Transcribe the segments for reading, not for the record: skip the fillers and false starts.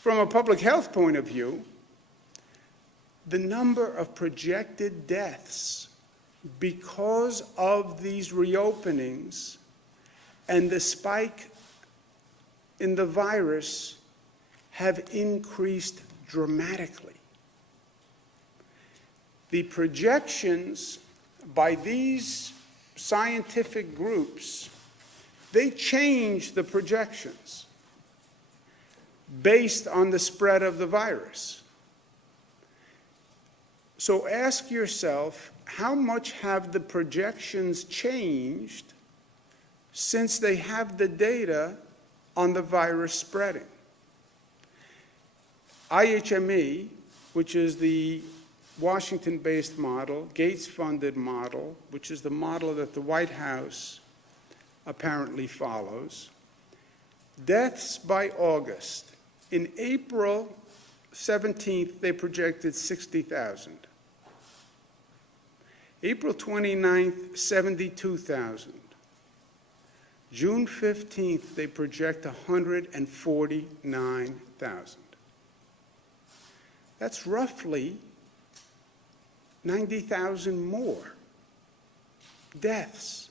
From a public health point of view, the number of projected deaths because of these reopenings and the spike in the virus have increased dramatically. The projections by these scientific groups, they change the projections based on the spread of the virus. So ask yourself, how much have the projections changed since they have the data on the virus spreading? IHME, which is the Washington-based model, Gates-funded model, which is the model that the White House apparently follows, deaths by August. In April 17th, they projected 60,000. April 29th, 72,000. June 15th, they project 149,000. That's roughly 90,000 more deaths.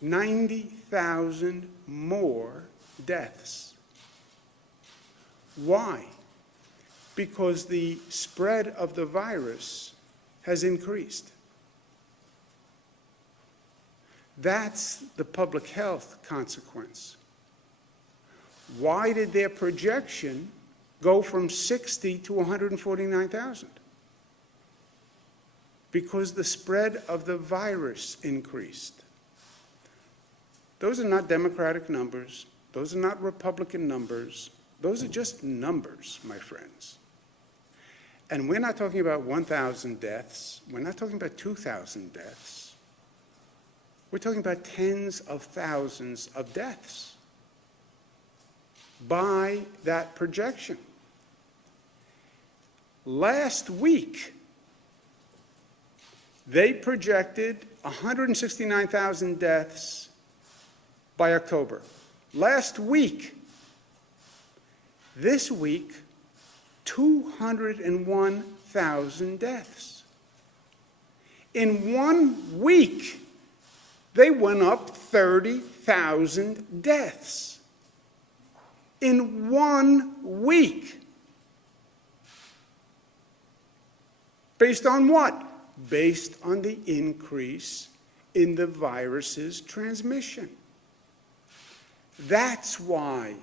90,000 more deaths. Why? Because the spread of the virus has increased. That's the public health consequence. Why did their projection go from 60 to 149,000? Because the spread of the virus increased. Those are not Democratic numbers. Those are not Republican numbers. Those are just numbers, my friends. And we're not talking about 1,000 deaths. We're not talking about 2,000 deaths. We're talking about tens of thousands of deaths by that projection. Last week, they projected 169,000 deaths by October. Last week. This week, 201,000 deaths. In 1 week, they went up 30,000 deaths. In 1 week. Based on what? Based on the increase in the virus's transmission. That's why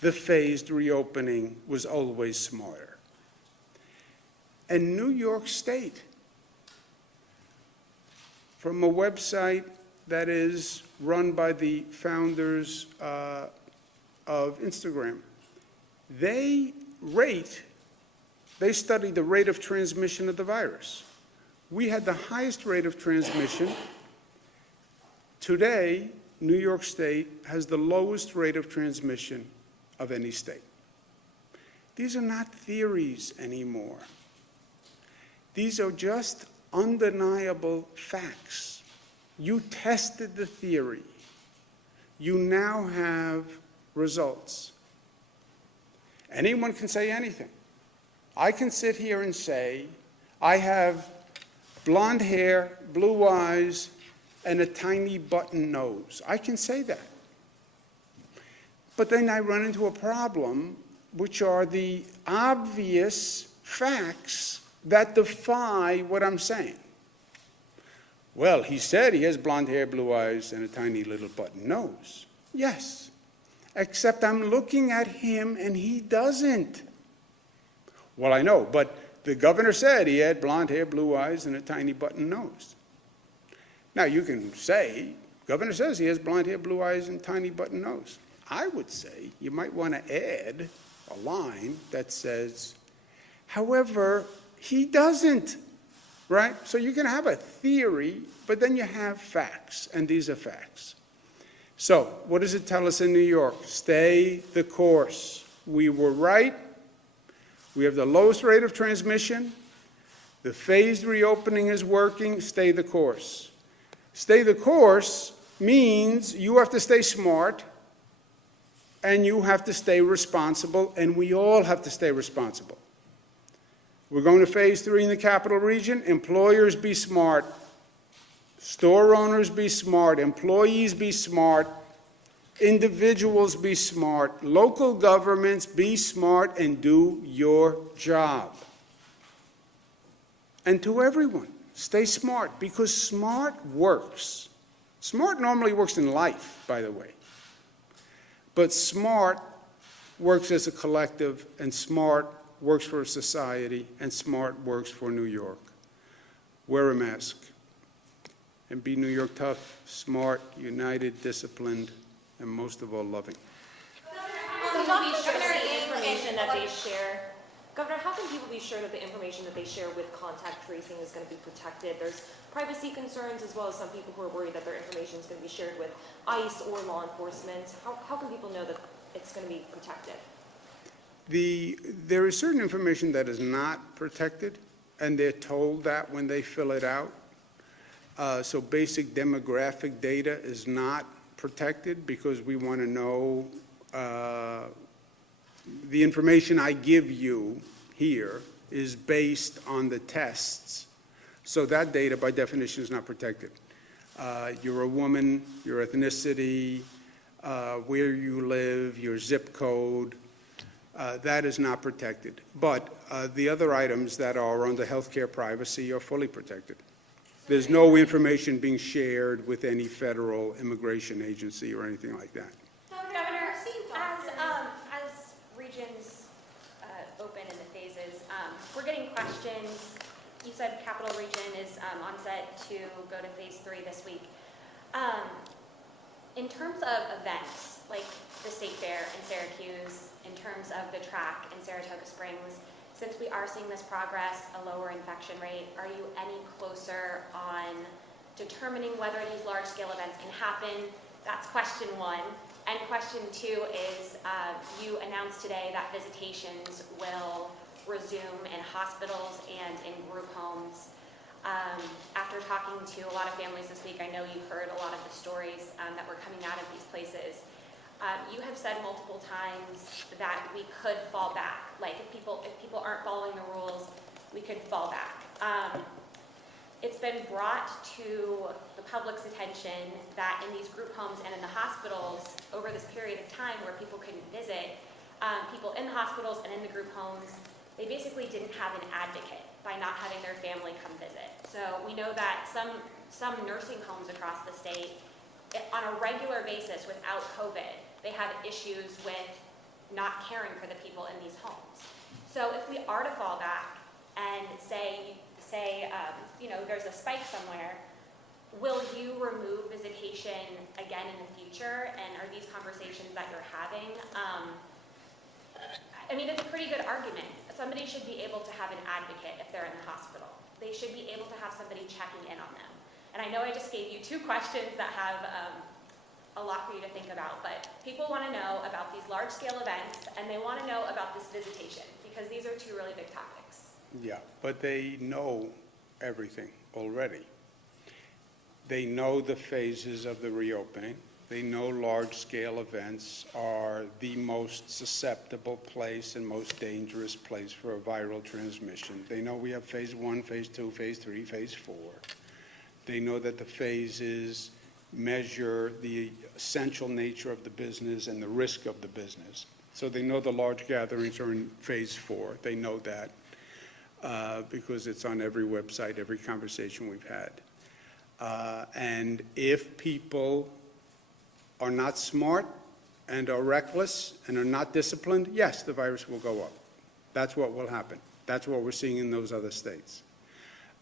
the phased reopening was always smarter. And New York State, from a website that is run by the founders of Instagram, they study the rate of transmission of the virus. We had the highest rate of transmission. Today, New York State has the lowest rate of transmission of any state. These are not theories anymore. These are just undeniable facts. You tested the theory. You now have results. Anyone can say anything. I can sit here and say, I have blonde hair, blue eyes, and a tiny button nose. I can say that. But then I run into a problem, which are the obvious facts that defy what I'm saying. Well, he said he has blonde hair, blue eyes, and a tiny little button nose. Yes, except I'm looking at him and he doesn't. Well, I know, but the governor said he had blonde hair, blue eyes, and a tiny button nose. Now, you can say, governor says he has blonde hair, blue eyes, and tiny button nose. I would say you might want to add a line that says, however, he doesn't, right? So you can have a theory, but then you have facts, and these are facts. So what does it tell us in New York? Stay the course. We were right. We have the lowest rate of transmission. The phased reopening is working. Stay the course. Stay the course means you have to stay smart. and you have to stay responsible, and we all have to stay responsible. We're going to phase 3 in the capital region. Employers, be smart. Store owners, be smart. Employees, be smart. Individuals, be smart. Local governments, be smart and do your job. And to everyone, stay smart, because smart works. Smart normally works in life, by the way. But smart works as a collective, and smart works for a society, and smart works for New York. Wear a mask. And be New York tough, smart, united, disciplined, and most of all, loving. Governor, how can people be sure that the information that they share with contact tracing is going to be protected? There's privacy concerns, as well as some people who are worried that their information is going to be shared with ICE or law enforcement. How can people know that it's going to be protected? There is certain information that is not protected, and they're told that when they fill it out. So basic demographic data is not protected, because we want to know the information I give you here is based on the tests. So that data, by definition, is not protected. You're a woman, your ethnicity, where you live, your zip code, that is not protected. But the other items that are under healthcare privacy are fully protected. There's no information being shared with any federal immigration agency or anything like that. Governor, as regions open in the phases, we're getting questions. You said Capital Region is on set to go to phase 3 this week. In terms of events like the State Fair in Syracuse, in terms of the track in Saratoga Springs, since we are seeing this progress, a lower infection rate, are you any closer on determining whether these large-scale events can happen? That's question 1. And question 2 is, you announced today that visitations will resume in hospitals and in group homes. After talking to a lot of families this week, I know you heard a lot of the stories that were coming out of these places. You have said multiple times that we could fall back. Like if people aren't following the rules, we could fall back. It's been brought to the public's attention that in these group homes and in the hospitals over this period of time where people couldn't visit, people in the hospitals and in the group homes, they basically didn't have an advocate by not having their family come visit. So we know that some nursing homes across the state, on a regular basis without COVID, they have issues with not caring for the people in these homes. So if we are to fall back and say there's a spike somewhere, will you remove visitation again in the future? And are these conversations that you're having? I mean, it's a pretty good argument. Somebody should be able to have an advocate if they're in the hospital. They should be able to have somebody checking in on them. And I know I just gave you 2 questions that have a lot for you to think about, but people want to know about these large-scale events, and they want to know about this visitation, because these are 2 really big topics. Yeah, but they know everything already. They know the phases of the reopening. They know large-scale events are the most susceptible place and most dangerous place for a viral transmission. They know we have phase 1, phase 2, phase 3, phase 4. They know that the phases measure the essential nature of the business and the risk of the business. So they know the large gatherings are in phase 4. They know that because it's on every website, every conversation we've had. And if people are not smart and are reckless and are not disciplined, yes, the virus will go up. That's what will happen. That's what we're seeing in those other states.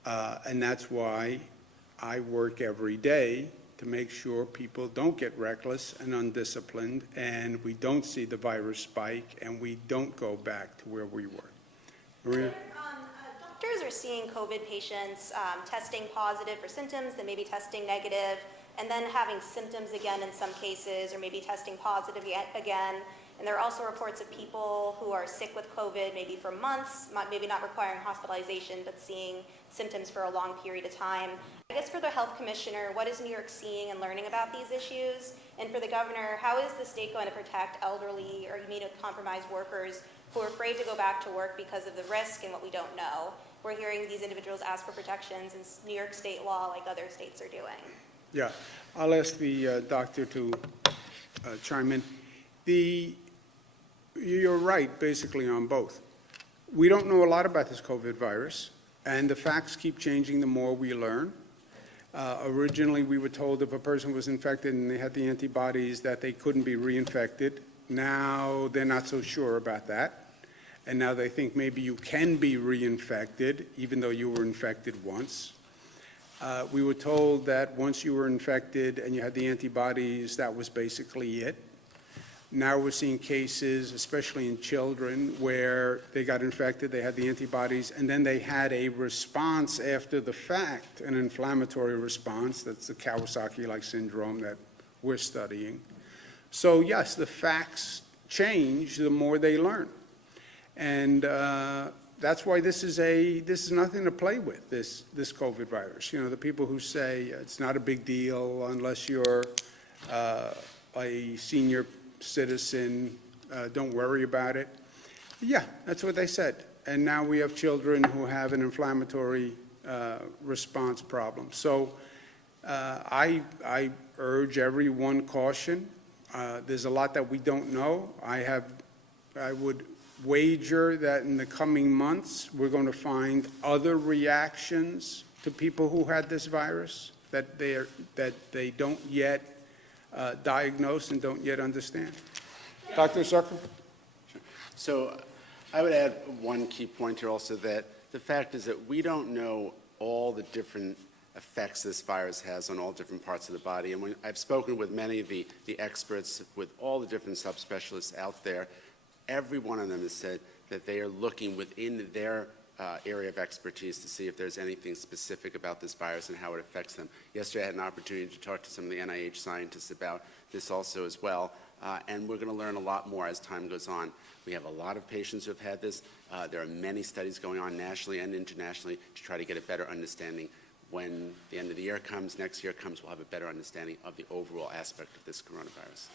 And that's why I work every day to make sure people don't get reckless and undisciplined, and we don't see the virus spike, and we don't go back to where we were. Maria? Doctors are seeing COVID patients testing positive for symptoms, then maybe testing negative, and then having symptoms again in some cases, or maybe testing positive again. And there are also reports of people who are sick with COVID maybe for months, maybe not requiring hospitalization, but seeing symptoms for a long period of time. I guess for the health commissioner, what is New York seeing and learning about these issues? And for the governor, how is the state going to protect elderly or immunocompromised workers who are afraid to go back to work because of the risk and what we don't know? We're hearing these individuals ask for protections in New York state law like other states are doing. Yeah, I'll ask the doctor to chime in. You're right, basically, on both. We don't know a lot about this COVID virus, and the facts keep changing the more we learn. Originally, we were told if a person was infected and they had the antibodies that they couldn't be reinfected. Now they're not so sure about that. And now they think maybe you can be reinfected, even though you were infected once. We were told that once you were infected and you had the antibodies, that was basically it. Now we're seeing cases, especially in children, where they got infected, they had the antibodies, and then they had a response after the fact, an inflammatory response. That's the Kawasaki-like syndrome that we're studying. So yes, the facts change the more they learn. And that's why this is nothing to play with, this COVID virus. You know, the people who say it's not a big deal unless you're a senior citizen, don't worry about it. Yeah, that's what they said. And now we have children who have an inflammatory response problem. So I urge everyone caution. There's a lot that we don't know. I would wager that in the coming months, we're going to find other reactions to people who had this virus that they don't yet diagnose and don't yet understand. Dr. Zucker? So I would add one key point here also, that the fact is that we don't know all the different effects this virus has on all different parts of the body. And I've spoken with many of the experts, with all the different subspecialists out there. Every one of them has said that they are looking within their area of expertise to see if there's anything specific about this virus and how it affects them. Yesterday I had an opportunity to talk to some of the NIH scientists about this also as well, and we're going to learn a lot more as time goes on. We have a lot of patients who have had this. There are many studies going on nationally and internationally to try to get a better understanding. When the end of the year comes, next year comes, we'll have a better understanding of the overall aspect of this coronavirus.